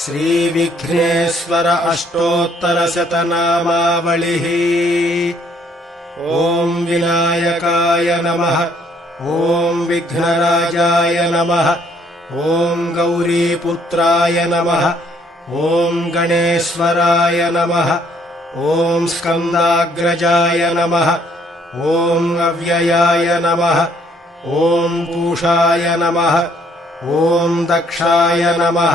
श्रीविघ्नेश्वर अष्टोत्तरशतनामावलिः। ॐ विनायकाय नमः ॐ विघ्नराजाय नमः ॐ गौरीपुत्राय नमः ॐ गणेश्वराय नमः ॐ स्कन्दाग्रजाय नमः ॐ अव्ययाय नमः ॐ पूषाय नमः ॐ दक्षाय नमः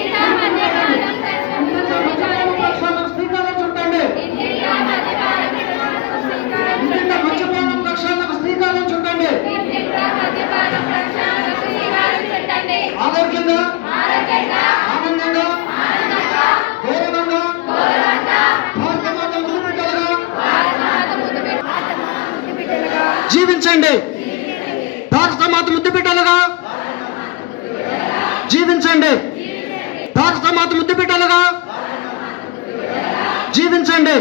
జీవించండి. భారత మాత ముద్దు పెట్టాలగా. జీవించండి.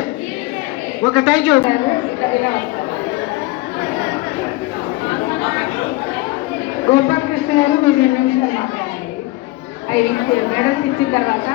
ఒక థ్యాంక్ యూ గోపాలకృష్ణ గారు మీరు ఐదు నిమిషాలు. మెడల్స్ ఇచ్చిన తర్వాత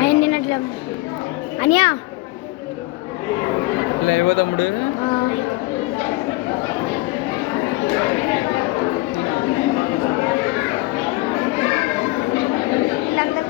అయ్యింది నిన్నట్లే. అనియా? లేవో తమ్ముడు.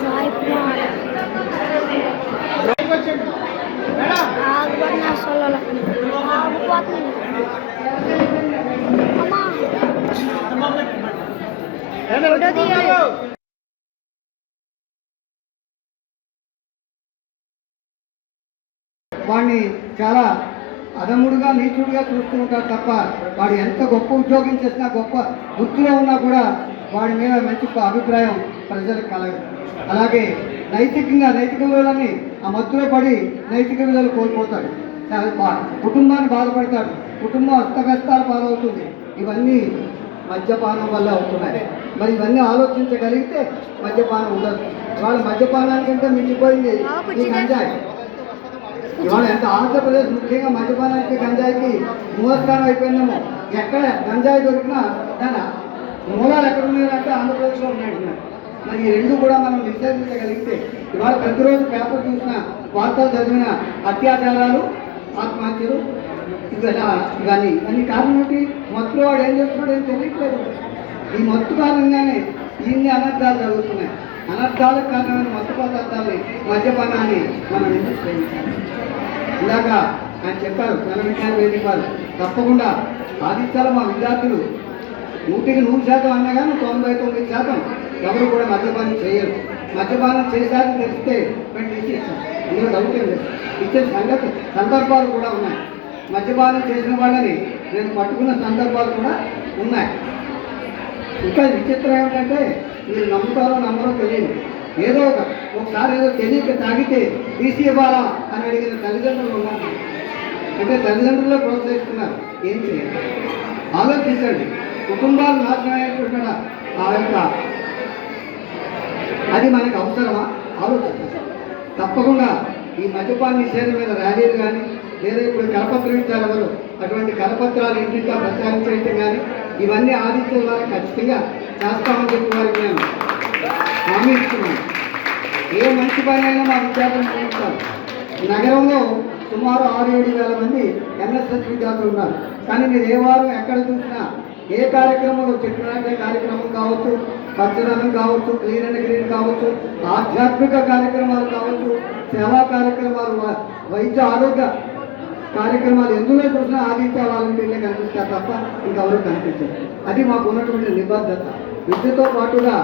సాయి కుమార్ ఆగుబడిన సొల్లలో ఆగిపోతుంది అమ్మా ఫోటో తీయాలి వాడిని చాలా అదముడుగా నీచుడుగా చూస్తూ ఉంటారు తప్ప వాడు ఎంత గొప్ప ఉద్యోగం చేసినా గొప్ప వృత్తిలో ఉన్నా కూడా వాడి మీద మంచి అభిప్రాయం ప్రజలకు కలగదు. అలాగే నైతికంగా నైతిక విలువలని ఆ మత్తులో పడి నైతిక విలువలు కోల్పోతాడు. కుటుంబాన్ని బాధపడతాడు. కుటుంబం అస్తవ్యస్తాల పాలవుతుంది. ఇవన్నీ మద్యపానం వల్ల అవుతున్నాయి. మరి ఇవన్నీ ఆలోచించగలిగితే మద్యపానం ఉండదు. ఇవాళ మద్యపానానికంటే మించిపోయింది ఈ గంజాయి. ఇవాళ ఎంత ఆంధ్రప్రదేశ్ ముఖ్యంగా మద్యపానానికి గంజాయికి మూలస్థానం అయిపోయిందేమో. ఎక్కడ గంజాయి దొరికినా దాని మూలాలు ఎక్కడ ఉన్నాయంటే ఆంధ్రప్రదేశ్లో ఉన్నాయంటున్నారు మరి ఈ రెండు కూడా మనం నిషేధించగలిగితే ఇవాళ ప్రతిరోజు పేపర్ చూసిన వార్తలు చదివిన అత్యాచారాలు ఆత్మహత్యలు ఇవన్నీ ఇవన్నీ. అన్ని కారణం ఏంటి? మత్తులో వాడు ఏం చేస్తున్నాడో ఏం తెలియట్లేదు. ఈ మత్తు కారణంగానే ఇన్ని అనర్థాలు జరుగుతున్నాయి. అనర్థాలకు కారణమైన మత్తు పదార్థాలని మద్యపానాన్ని మనం ఎందుకు ప్రేమించాలి? ఇందాక ఆయన చెప్పారు జన విజ్ఞాన వేదిక తప్పకుండా సాధించాలి మా విద్యార్థులు. నూటికి నూరు శాతం అన్నా కానీ తొంభై తొమ్మిది శాతం ఎవరు కూడా మద్యపానం చేయరు. మద్యపానం చేశారని తెలిస్తే మేము తీసి ఇందులో డౌట్ ఏం లేదు. ఇచ్చే సంగతి సందర్భాలు కూడా ఉన్నాయి. మద్యపానం చేసిన వాళ్ళని నేను పట్టుకున్న సందర్భాలు కూడా ఉన్నాయి. ఇంకా విచిత్రం ఏంటంటే మీరు నమ్ముతారో నమ్మరో తెలియదు. ఏదో ఒక ఒకసారి ఏదో తెలియక తాగితే తీసి ఇవ్వాలా అని అడిగిన తల్లిదండ్రులు ఉన్నారు. అంటే తల్లిదండ్రులే ప్రోత్సహిస్తున్నారు. ఏం చేయాలి? ఆలోచించండి. కుటుంబాలు నాశనమైనటువంటి ఆ యొక్క అది మనకు అవసరమా? ఆలోచించండి. తప్పకుండా ఈ మద్యపాన నిషేధం మీద ర్యాలీలు కానీ లేదా ఇప్పుడు కరపత్రం ఇచ్చారు ఎవరు? అటువంటి కరపత్రాలు ఇంటింటా ప్రచారం చేయటం కానీ ఇవన్నీ ఆదిత్యం వారికి ఖచ్చితంగా చేస్తామని చెప్పి వారికి నేను హామీ ఇస్తున్నాను ఏ మంచి పని అయినా మా విద్యార్థులు చేస్తారు. నగరంలో సుమారు ఆరు ఏడు వేల మంది ఎన్ఎస్ఎస్ విద్యార్థులు ఉన్నారు. కానీ మీరు ఏ వారు ఎక్కడ చూసినా ఏ కార్యక్రమంలో చెట్టు నాటే కార్యక్రమం కావచ్చు పచ్చదనం కావచ్చు క్లీన్ అండ్ గ్రీన్ కావచ్చు ఆధ్యాత్మిక కార్యక్రమాలు కావచ్చు సేవా కార్యక్రమాలు వ- వైద్య ఆరోగ్య కార్యక్రమాలు ఎందులో చూసినా ఆదిత్య వాలంటీర్లే కనిపిస్తారు తప్ప ఇంకెవరూ కనిపించరు. అది మాకు ఉన్నటువంటి నిబద్ధత. విద్యతో పాటుగా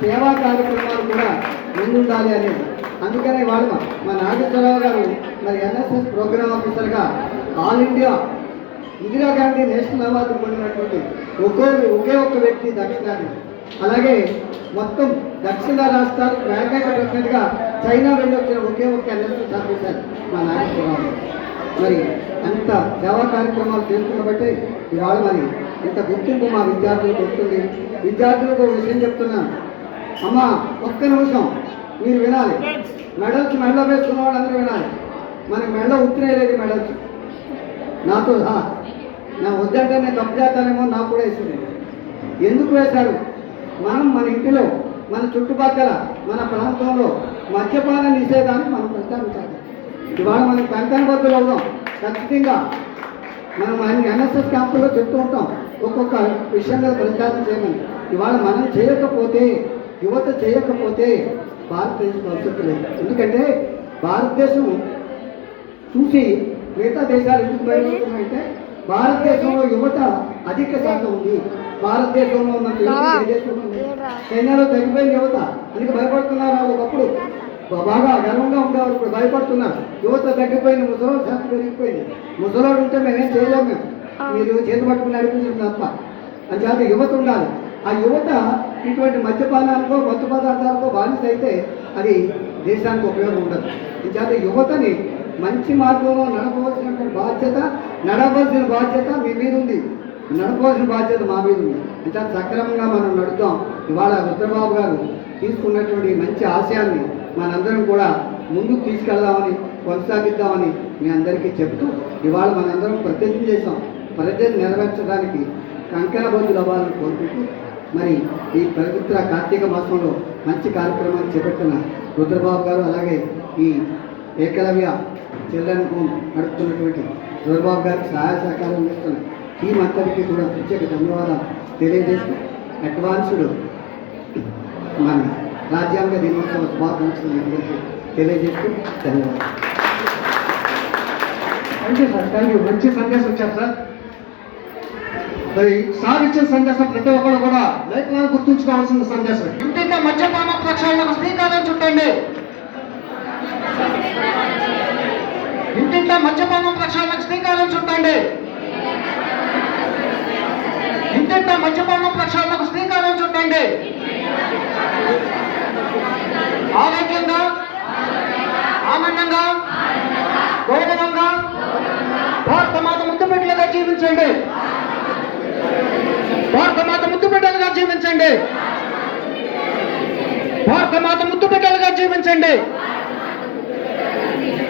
సేవా కార్యక్రమాలు కూడా ముందుండాలి అనేది. అందుకనే వాళ్ళు మా నాగేశ్వరరావు గారు మరి ఎన్ఎస్ఎస్ ప్రోగ్రామ్ ఆఫీసర్గా all India Indira Gandhi national award పొందినటువంటి ఒకే ఒకే ఒక్క వ్యక్తి దక్షిణాది. అలాగే మొత్తం దక్షిణ రాష్ట్రాలు వేగంగా ప్రతినిధిగా చైనా వెళ్ళి వచ్చిన ఒకే ఒక్క ఎన్ఎస్ఎస్ ఆఫీసర్ మా నాగేశ్వరరావు గారు. మరి అంత సేవా కార్యక్రమాలు చేస్తున్న బట్టి ఇవాళ మరి ఇంత గుర్తింపు మా విద్యార్థులకు వస్తుంది. విద్యార్థులకు విషయం చెప్తున్నాను అమ్మా ఒక్క నిమిషం. మీరు వినాలి. మెడల్స్ మెడలో వేసుకున్న వాళ్ళందరూ వినాలి. మనకి మెడలో ఉత్తరేయలేదు మెడల్స్. నాతో నా వద్దంటే నేను తప్పు చేస్తానేమో నాకు కూడా వేసింది ఎందుకు వేశారు? మనం మన ఇంటిలో మన చుట్టుపక్కల మన ప్రాంతంలో మద్యపాన నిషేధాన్ని మనం ప్రస్తావించాలి. ఇవాళ మనం కంకణబద్దులు అవుదాం ఖచ్చితంగా మనం అన్ని ఎన్ఎస్ఎస్ క్యాంపుల్లో చెప్తూ ఉంటాం. ఒక్కొక్క విషయంగా ప్రచారం చేయమని. ఇవాళ మనం చేయకపోతే యువత చేయకపోతే భారతదేశం భవిష్యత్తు లేదు. ఎందుకంటే భారతదేశం చూసి మిగతా దేశాలు ఎందుకు భయపడుతున్నాయంటే భారతదేశంలో యువత అధిక శాతం ఉంది. భారతదేశంలో ఉన్న? చైనాలో తగ్గిపోయిన యువత అందుకే భయపడుతున్నారు ఒకప్పుడు బాగా గర్వంగా ఉండేవారు ఇప్పుడు భయపడుతున్నారు. యువత తగ్గిపోయింది ముసలోడు శాతం పెరిగిపోయింది. ముసలోడు ఉంటే మేమేం చేయలేము మేము మీరు చేతి పట్టుకుని నడిపించడం తప్ప. అని చేత యువత ఉండాలి. ఆ యువత ఇటువంటి మద్యపానాలకో మత్తు పదార్థాలకో బానిస అయితే అది దేశానికి ఉపయోగం ఉండదు. ఈ చేత యువతని మంచి మార్గంలో నడపవలసినటువంటి బాధ్యత నడవలసిన బాధ్యత మీ మీద ఉంది. నడపవలసిన బాధ్యత మా మీద ఉంది. అంటే సక్రమంగా మనం నడుద్దాం. ఇవాళ రుద్రబాబు గారు తీసుకున్నటువంటి మంచి ఆశయాన్ని మనందరం కూడా ముందుకు తీసుకెళ్దామని కొనసాగిద్దామని మీ అందరికీ చెప్తూ ఇవాళ మనందరం ప్రతిజ్ఞ చేసాం ప్రతిజ్ఞ నెరవేర్చడానికి కంకణ బొద్దులు అవ్వాలని కోరుకుంటూ మరి ఈ పవిత్ర కార్తీక మాసంలో మంచి కార్యక్రమాన్ని చేపట్టిన రుద్రబాబు గారు అలాగే ఈ ఏకలవ్య చిల్డ్రన్ హోమ్ నడుపుతున్నటువంటి రుద్రబాబు గారికి సహాయ సహకారం చేస్తున్న టీం అంతటికీ కూడా ప్రత్యేక ధన్యవాదాలు తెలియజేస్తూ అడ్వాన్స్డ్ మన రాజ్యాంగ దినోత్సవ శుభాకాంక్షలు తెలియజేస్తూ ధన్యవాదాలు. థ్యాంక్ సార్ థ్యాంక్ యూ మంచి సందేశం వచ్చారు సార్ మరి సార్ ఇచ్చిన సందేశం ప్రతి ఒక్కరు కూడా లైఫ్ లాంగ్ గుర్తుంచుకోవాల్సిన సందేశం. ఇంటింటే మధ్యపాన ప్రక్షాళనకు శ్రీకారం చుట్టండి. ఇంటింట మద్యపానం ప్రక్షాళనకు శ్రీకారం చుట్టండి. ఇంటింట మద్యపానం ప్రక్షాళనకు శ్రీకారం చుట్టండి. ఆరోగ్యంగా ఆనందంగా గౌరవంగా జీవించండి. భారత మాత ముద్దు బిడ్డలుగా జీవించండి. భారత మాత ముద్దు బిడ్డలుగా జీవించండి.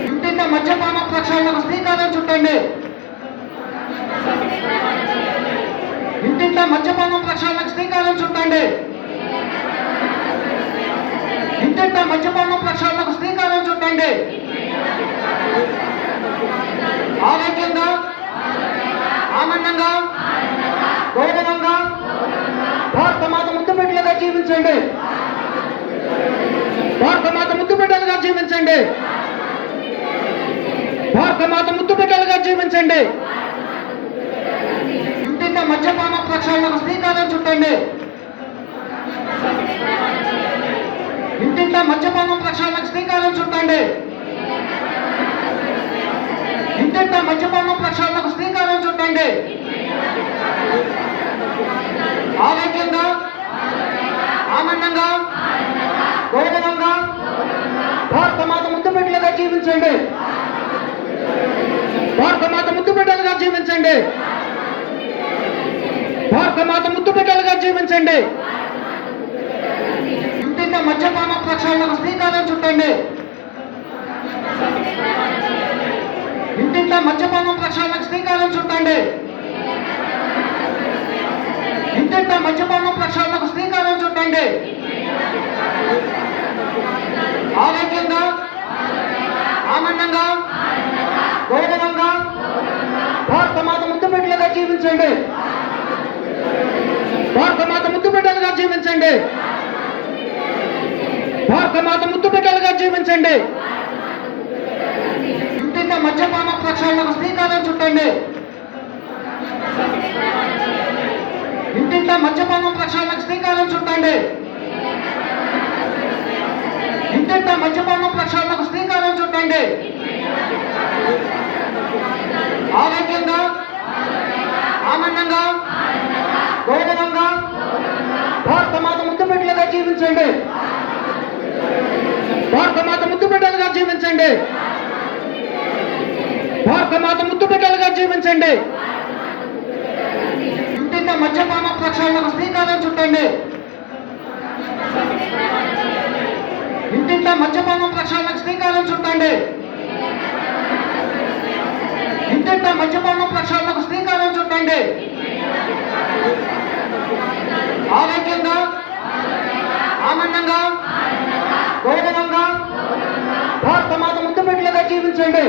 ఇంటిన్న మద్యపాన ప్రక్షాళనకు శ్రీకారం చుట్టండి. ఇంటింట మద్యపానం ప్రక్షాళనకు శ్రీకారం చుట్టండి. ఇంటింట మద్యపానం ప్రక్షాళనకు శ్రీకారం చుట్టండి? ఆరోగ్యంగా? ఆనందంగా? గౌరవంగా? భారత మాత ముద్దు బిడ్డలుగా జీవించండి. భారత మాత ముద్దు బిడ్డలుగా జీవించండి. భారత మాత ముద్దు బిడ్డలుగా జీవించండి. ఇంటింట మద్యపాన ప్రక్షాళనకు శ్రీకారం చుట్టండి. ఇంటింట మద్యపానం ప్రక్షాళనకు శ్రీకారం చుట్టండి. ఇంతెంత మద్యపానం ప్రక్షాళనకు శ్రీకారం చుట్టండి. ఆరోగ్యంగా ఆనందంగా గౌరవంగా భారత మాత ముందు బిడ్డలుగా జీవించండి. భారత మాత ముద్దు బిడ్డలుగా జీవించండి. భారత మాత ముద్దు బిడ్డలుగా జీవించండి. మద్యపాన ప్రక్షాళనకు శ్రీకారం చుట్టండి. ఇంటింట మద్యపాన ప్రక్షాళనకు శ్రీకారం చుట్టండి. ఇంటింట మద్యపానం ప్రక్షాళనకు శ్రీకారం చుట్టండి. ఆరోగ్యంగా ఆనందంగా గౌరవంగా భారత మాత ముద్దు బిడ్డలుగా జీవించండి. భారత మాత ముద్దు బిడ్డలుగా జీవించండి. భారత ముద్దు బిడ్డలుగా జీవించండి. ఇంటింట మద్యపాన ప్రక్షాళనకు శ్రీకారం చుట్టండి. ఇంటింట మద్యపాన ప్రక్షాళనకు శ్రీకారం చుట్టండి. ఇంటింట మద్యపాన ప్రక్షాళనకు శ్రీకారం చుట్టండి. ఆరోగ్యంగా ఆనందంగా గౌరవంగా భారత మాత ముద్దు బిడ్డలుగా జీవించండి భారత మాత ముద్దు బిడ్డలుగా జీవించండి. భారత మాత ముద్దు బిడ్డలుగా జీవించండి. ఇంటిన్న మద్యపాన ప్రక్షాళనకు శ్రీకారం చుట్టండి. ఇంటింట మద్యపానం ప్రక్షాళనకు శ్రీకారం చుట్టండి. ఇంటింట మద్యపానం ప్రక్షాళనకు శ్రీకారం చుట్టండి. ఆరోగ్యంగా ఆనందంగా గౌరవంగా బిడ్డలుగా జీవించండి.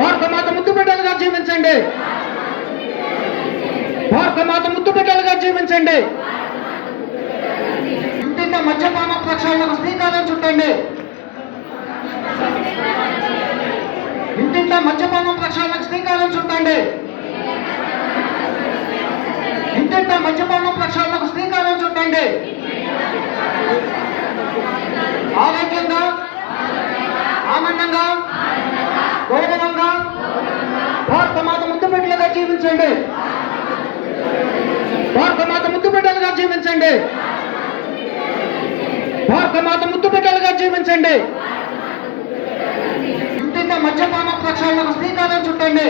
భారత మాత ముద్దు బిడ్డలుగా జీవించండి. భారత మాత ముద్దు బిడ్డలుగా జీవించండి. ఇంటిన్న మద్యపాన ప్రక్షాళనకు శ్రీకారం చుట్టండి. ఇంటింట మద్యపాన ప్రక్షాళనకు శ్రీకారం చుట్టండి. ఇంటింట మద్యపానం ప్రక్షాళనకు శ్రీకారం చుట్టండి. ఆరోగ్యంగా ఆనందంగా గౌరవంగా భారత మాత ముద్దు బిడ్డలుగా జీవించండి. భారత మాత ముద్దు బిడ్డలుగా జీవించండి. భారత మాత ముద్దు బిడ్డలుగా జీవించండి. ఇంటింట మధ్యపాన ప్రక్షాళనకు శ్రీకారం చుట్టండి.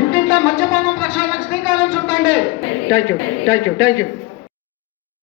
ఇంటింత మద్యపానం ప్రక్షాళనకు శ్రీకారం చుట్టండి. Thank you thank you thank you